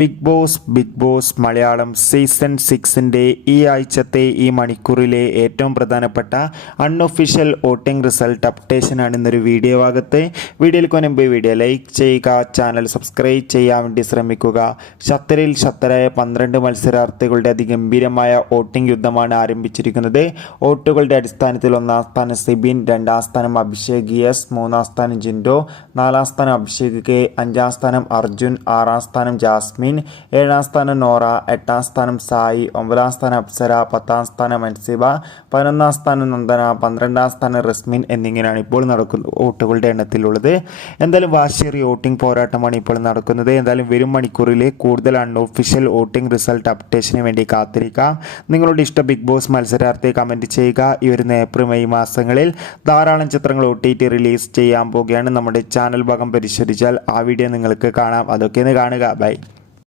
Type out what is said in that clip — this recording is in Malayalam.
Bigg Boss Bigg Boss Malayalam season സിക്സിന്റെ ഈ ആഴ്ചത്തെ ഈ മണിക്കൂറിലെ ഏറ്റവും പ്രധാനപ്പെട്ട അൺഒഫീഷ്യൽ വോട്ടിംഗ് റിസൾട്ട് അപ്ഡേഷനാണ് ഇന്നൊരു വീഡിയോ ഭാഗത്ത് വീഡിയോയിൽ മുൻപ് വീഡിയോ ലൈക്ക് ചെയ്യുക ചാനൽ സബ്സ്ക്രൈബ് ചെയ്യാൻ വേണ്ടി ശ്രമിക്കുക. ഷത്തറിൽ ശക്തരായ പന്ത്രണ്ട് മത്സരാർത്ഥികളുടെ അതിഗംഭീരമായ വോട്ടിംഗ് യുദ്ധമാണ് ആരംഭിച്ചിരിക്കുന്നത്. വോട്ടുകളുടെ അടിസ്ഥാനത്തിൽ ഒന്നാം സ്ഥാനം സിബിൻ രണ്ടാം സ്ഥാനം അഭിഷേക് എസ് മൂന്നാം സ്ഥാനം ജിൻഡോ നാലാം സ്ഥാനം അഭിഷേക് കെ അഞ്ചാം സ്ഥാനം അർജുൻ ആറാം സ്ഥാനം ജാസ്മിൻ ഏഴാം സ്ഥാനം നോറ എട്ടാം സ്ഥാനം സായി ഒമ്പതാം സ്ഥാനം അപ്സര പത്താം സ്ഥാനം അൻസിബ പതിനൊന്നാം സ്ഥാനം നന്ദന പന്ത്രണ്ടാം സ്ഥാനം റസ്മിൻ എന്നിങ്ങനെയാണ് ഇപ്പോൾ നടക്കുന്ന വോട്ടുകളുടെ എണ്ണത്തിലുള്ളത്. എന്തായാലും വാശേറി വോട്ടിംഗ് പോരാട്ടമാണ് ഇപ്പോൾ നടക്കുന്നത്. എന്തായാലും വരും മണിക്കൂറിലെ കൂടുതൽ അൺഒഫീഷ്യൽ വോട്ടിംഗ് റിസൾട്ട് അപ്ഡേഷന് വേണ്ടി കാത്തിരിക്കാം. നിങ്ങളുടെ ഇഷ്ട ബിഗ് ബോസ് മത്സരാർത്ഥി കമന്റ് ചെയ്യുക. ഈ വരുന്ന ഏപ്രിൽ മെയ് മാസങ്ങളിൽ ധാരാളം ചിത്രങ്ങൾ ഒ ടി ടി റിലീസ് ചെയ്യാൻ പോവുകയാണ്. നമ്മുടെ ചാനൽ ഭാഗം പരിശോധിച്ചാൽ ആ വീഡിയോ നിങ്ങൾക്ക് കാണാം. അതൊക്കെ ഒന്ന് കാണുക. ബൈ